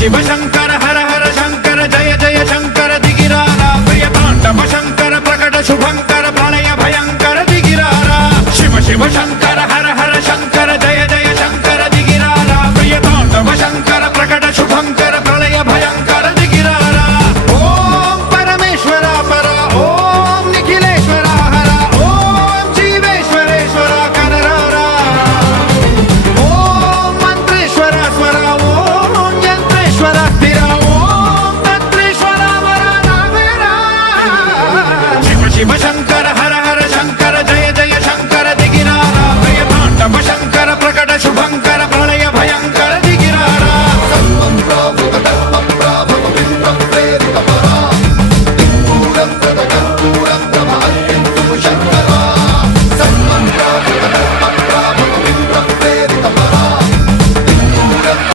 शिव शंकर हर हर शंकर जय जय शंकर दिगिरारा प्रिय तांडव शंकर प्रकट शुभंकर प्रलय भयंकर दिगिरारा शिव शिव शंकर